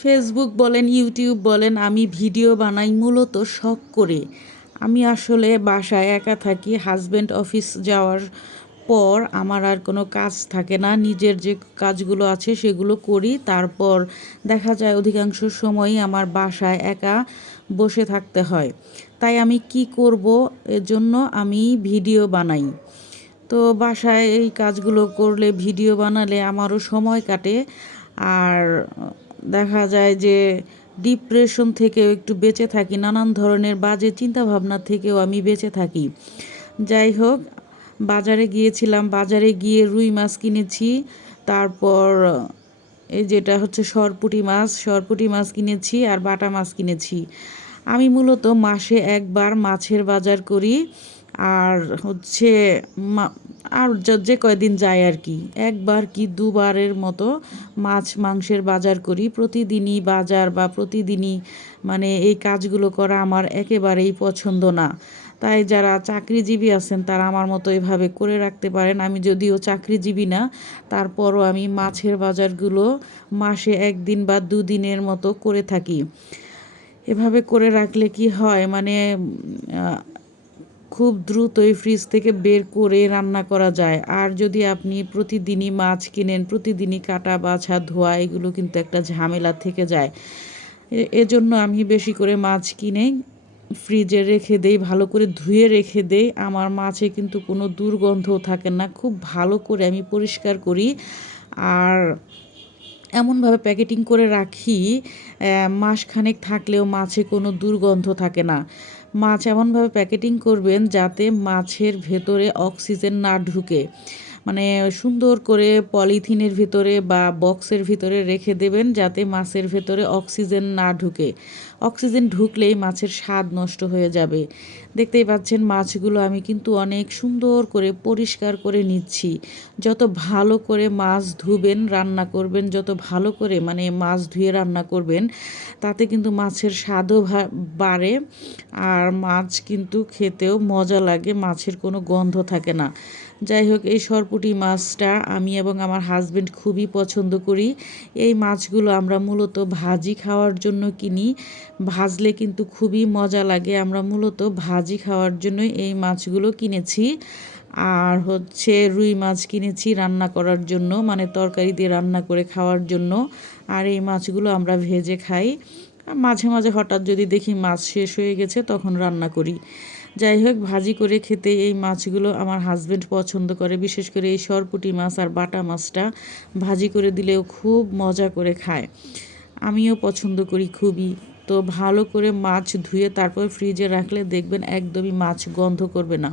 Facebook বলেন, YouTube বলেন, আমি ভিডিও বানাই মূলত শখ করে। আমি আসলে বাসায় একা থাকি। হাজব্যান্ড অফিস যাওয়ার পর আমার আর কোনো কাজ থাকে না। নিজের যে কাজগুলো আছে সেগুলো করি। তারপর দেখা যায় অধিকাংশ সময়ই আমার বাসায় একা বসে থাকতে হয়। তাই আমি কি করব? এজন্য আমি ভিডিও বানাই। তো বাসায় এই কাজগুলো করলে, ভিডিও বানালে আমারও সময় কাটে। আর দেখা যায় যে ডিপ্রেশন থেকেও একটু বেঁচে থাকি, নানান ধরনের বাজে চিন্তাভাবনা থেকেও আমি বেঁচে থাকি। যাই হোক, বাজারে গিয়েছিলাম, বাজারে গিয়ে রুই মাছ কিনেছি। তারপর এই যেটা হচ্ছে সরপুঁটি মাছ কিনেছি আর বাটা মাছ কিনেছি। আমি মূলত মাসে একবার মাছের বাজার করি। আর হচ্ছে আর যে কয়দিন যায় আর কি, একবার কি দুবারের মতো মাংসের বাজার করি। প্রতিদিনই বাজার বা প্রতিদিনই মানে এই কাজগুলো করা আমার একেবারেই পছন্দ না। তাই যারা চাকরিজীবী আছেন তারা আমার মতো এভাবে করে রাখতে পারেন। আমি যদিও চাকরিজীবী না, তারপরও আমি মাছের বাজারগুলো মাসে একদিন বা দুদিনের মতো করে থাকি। এভাবে করে রাখলে কি হয়, মানে খুব দ্রুতই ফ্রিজ থেকে বের করে রান্না করা যায়। আর যদি আপনি প্রতিদিনই মাছ কিনেন, প্রতিদিনই কাটা বাছা ধোয়া, এগুলো কিন্তু একটা ঝামেলা থেকে যায়। এজন্য আমি বেশি করে মাছ কিনে ফ্রিজে রেখে দেই, ভালো করে ধুয়ে রেখে দেই। আমার মাছে কিন্তু কোনো দুর্গন্ধও থাকে না, খুব ভালো করে আমি পরিষ্কার করি। আর এমনভাবে প্যাকেটিং করে রাখি, মাসখানেক থাকলেও মাছে কোনো দুর্গন্ধ থাকে না। মাছ এমনভাবে প্যাকেটিং করবেন যাতে মাছের ভেতরে অক্সিজেন না ঢুকে। মানে সুন্দর করে পলিথিনের ভিতরে বা বক্সের ভিতরে রেখে দেবেন যাতে মাছের ভেতরে অক্সিজেন না ঢুকে। অক্সিজেন ঢুকলেই মাছের স্বাদ নষ্ট হয়ে যাবে। দেখতেই পাচ্ছেন মাছগুলো আমি কিন্তু অনেক সুন্দর করে পরিষ্কার করে নিচ্ছি। যত ভালো করে মাছ ধুবেন, রান্না করবেন, যত ভালো করে মানে মাছ ধুয়ে রান্না করবেন, তাতে কিন্তু মাছের স্বাদও বাড়ে। আর মাছ কিন্তু খেতেও মজা লাগে, মাছের কোনো গন্ধ থাকে না। যাই হোক, এই সরপুঁটি মাছটা আমি এবং আমার হাজব্যান্ড খুবই পছন্দ করি। এই মাছগুলো আমরা মূলত ভাজি খাওয়ার জন্য কিনি। ভাজলে কিন্তু খুবই মজা লাগে। আমরা মূলত ভাজি খাওয়ার জন্যই এই মাছগুলো কিনেছি। আর হচ্ছে রুই মাছ কিনেছি রান্না করার জন্য, মানে তরকারি দিয়ে রান্না করে খাওয়ার জন্য। আর এই মাছগুলো আমরা ভেজে খাই। মাঝে মাঝে হঠাৎ যদি দেখি মাছ শেষ হয়ে গেছে তখন রান্না করি। যাই হোক, ভাজি করে খেতে এই মাছগুলো আমার হাজব্যান্ড পছন্দ করে। বিশেষ করে এই সরপুঁটি মাছ আর বাটা মাছটা ভাজি করে দিলেও খুব মজা করে খায়। আমিও পছন্দ করি খুবই। তো ভালো করে মাছ ধুয়ে তারপর ফ্রিজে রাখলে দেখবেন একদমই মাছ গন্ধ করবে না।